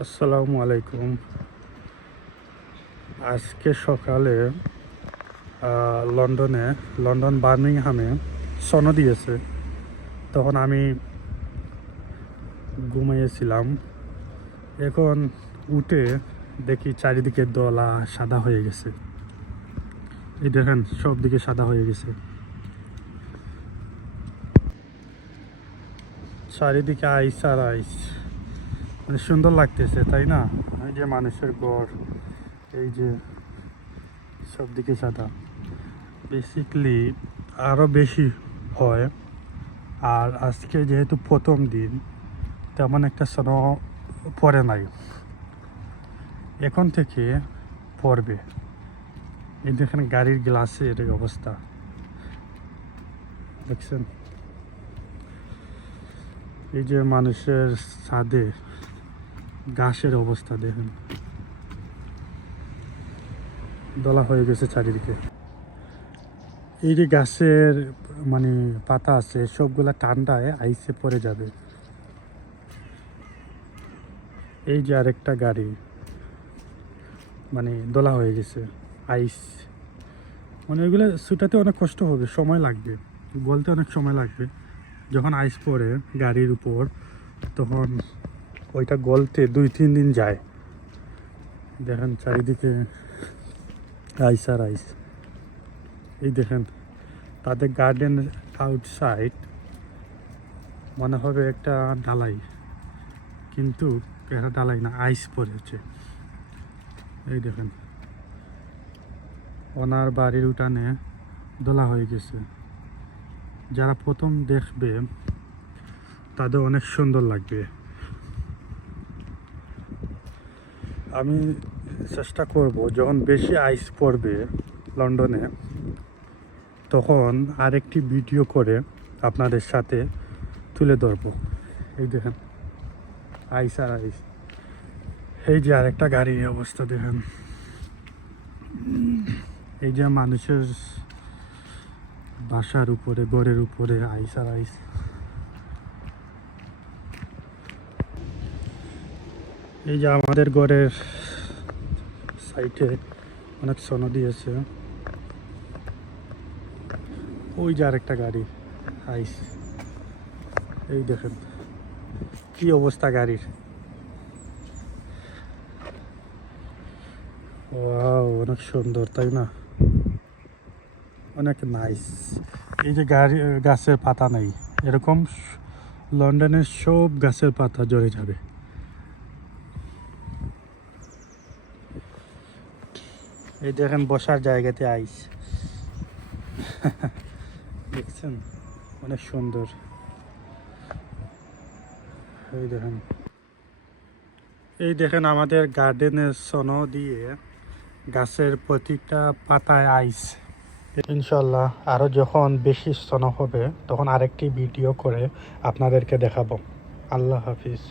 আসসালামু আলাইকুম। আজকে সকালে লন্ডন বার্মিংহামে সনো দিয়েছে। তখন আমি ঘুমিয়েছিলাম। এখন উঠে দেখি চারিদিকে দলা সাদা হয়ে গেছে। এই দেখেন, সব দিকে সাদা হয়ে গেছে, চারিদিকে আইস আর আইস। মানে সুন্দর লাগতেছে, তাই না? এই যে মানুষের ঘর, এই যে সব দিকে সাদা। বেসিকলি আরও বেশি হয়। আর আজকে যেহেতু প্রথম দিন, তেমন একটা স্নো পড়ে নাই, এখন থেকে পড়বে। এই দেখেন গাড়ির গ্লাসের এই অবস্থা দেখছেন। এই যে মানুষের ছাদে ঘাসের অবস্থা দেখেন, দলা হয়ে গেছে চারিদিকে। এই যে গাছের মানে পাতা আছে, সবগুলা ঠান্ডায় আইসে পড়ে যাবে। এই যে আরেকটা গাড়ি মানে দলা হয়ে গেছে, আইস। মানে ওইগুলো ছুটাতে অনেক কষ্ট হবে, সময় লাগবে, বলতে অনেক সময় লাগবে। যখন আইস পড়ে গাড়ির উপর, তখন ওইটা গলতে 2-3 দিন যায়। দেখেন চারিদিকে আইস আর আইস। এই দেখেন তাদের গার্ডেন আউটসাইড মনে হবে একটা ঢালাই, কিন্তু এটা ঢালাই না, আইস পড়েছে। এই দেখেন ওনার বাড়ির উঠানে দোলা হয়ে গেছে। যারা প্রথম দেখবে তাদের অনেক সুন্দর লাগবে। আমি চেষ্টা করব যখন বেশি আইস পড়বে লন্ডনে, তখন আরেকটি ভিডিও করে আপনাদের সাথে তুলে ধরবো। এই দেখেন আইস আর আইস। এই যে আরেকটা গাড়ির অবস্থা দেখেন। এই যে মানুষের বাসার উপরে, ঘরের উপরে আইস আর আইস। এই যে আমাদের ঘরের সাইডে অনেক সোনো দিয়েছে। ওই যে আরেকটা গাড়ি আইস। এই দেখেন কি অবস্থা গাড়ির। ওয়াও, অনেক সুন্দর, তাই না? অনেক নাইস। এই যে গাড়ি গাছের পাতা নেই, এরকম লন্ডনের সব গাছের পাতা ঝরে যাবে। এই দেখেন বসার জায়গাতে আইস। দেখছেন, অনেক সুন্দর। এই দেখেন আমাদের গার্ডেনের সোনো দিয়ে গাছের প্রতিটা পাতায় আইস। ইনশাল্লাহ আরও যখন বেশি সোনো হবে, তখন আরেকটি ভিডিও করে আপনাদেরকে দেখাবো। আল্লাহ হাফিজ।